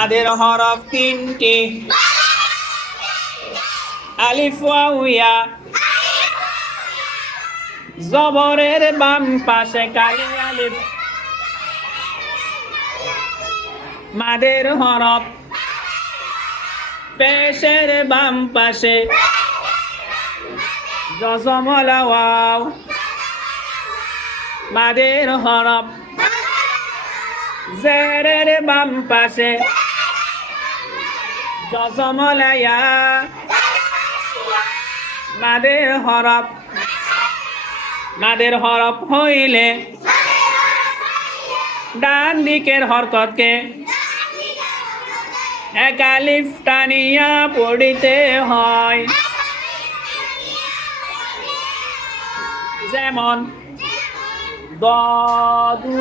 মাদের হরফ তিনটি। আলিফ, ওয়াও, ইয়া। জবরের বাম পাশে কালি আলিফ। মাদের হরফ পেশের বাম পাশে। জজমলা ওয়াও। মাদের হরফ জেরের বাম পাশে। জজমলা ইয়া মাদের হরফ মাদের হরফ হইলে ডান দিকের হরকতকে একালিফ টানিয়া পড়িতে হয়। যেমন দু